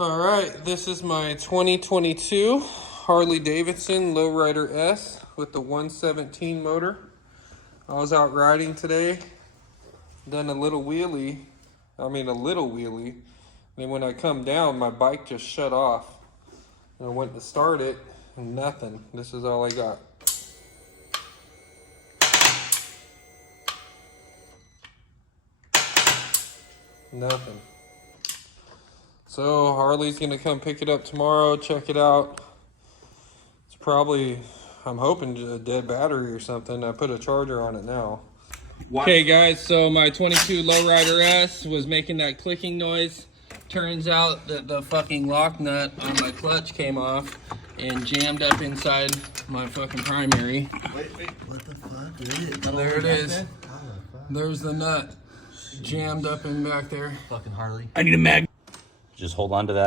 All right, this is my 2022 Harley Davidson Lowrider S with the 117 motor. I was out riding today, done a little wheelie. Then when I come down, my bike just shut off. And I went to start it, and nothing. This is all I got. Nothing. So Harley's gonna come pick it up tomorrow, check it out. It's probably, I'm hoping, a dead battery or something. I put a charger on it now. Okay guys, so my 22 Lowrider S was making that clicking noise. Turns out that the fucking lock nut on my clutch came off and jammed up inside my fucking primary. Wait, what the fuck? There it is. There's the nut. Jammed up in back there. Fucking Harley. I need a mag. Just hold on to that.